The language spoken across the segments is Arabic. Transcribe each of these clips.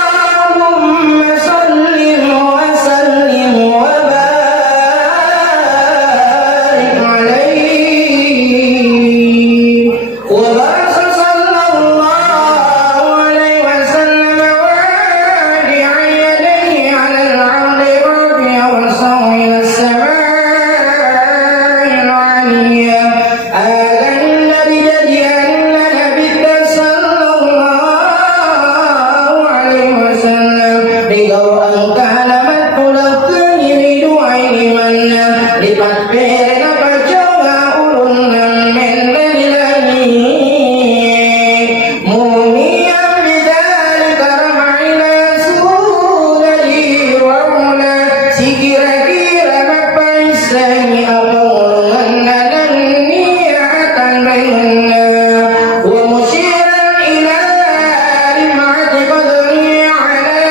اللهم صل وسلم وبارك عليه وبارك صلى الله عليه وسلم وعلى يديه على العرض الرفيع والصوم إلى السماء العليا آذن بجديان نبيك صلى الله عليه وسلم لو أن كان مدخل يريد علما لتكبير فجوى أولنا من ليله موميا بذلك رمعنا سوده وعلا سكر كير مبعثاني أقول أنني أتنبينا ومشيرا إلى رمعة قدري على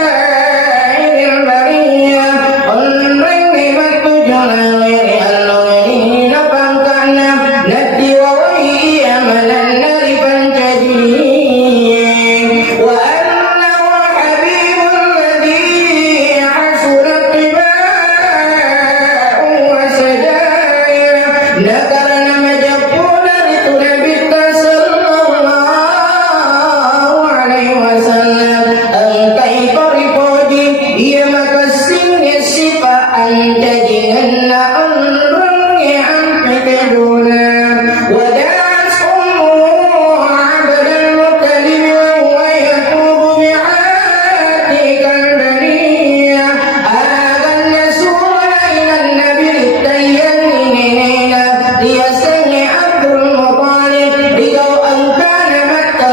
سائر البرية قلبي مكتجنا غير الغيرين فانكعن ندي ووهي أملا نرفا جديد وأنه حبيب الذي حسنت اتباعه وسجايا ذكرنا مجبولا لتنبت صلى الله عليه وسلم أن كيف رفوجي هي مكسين الشفاء أن تجدن أمرني عن فكدونا ودعت أمه عبد المطلب وهو يتوب بعاتك البرية هذا الرسول إلى النبي التيمين ليسمع عبد المطلب لو أن كان مكة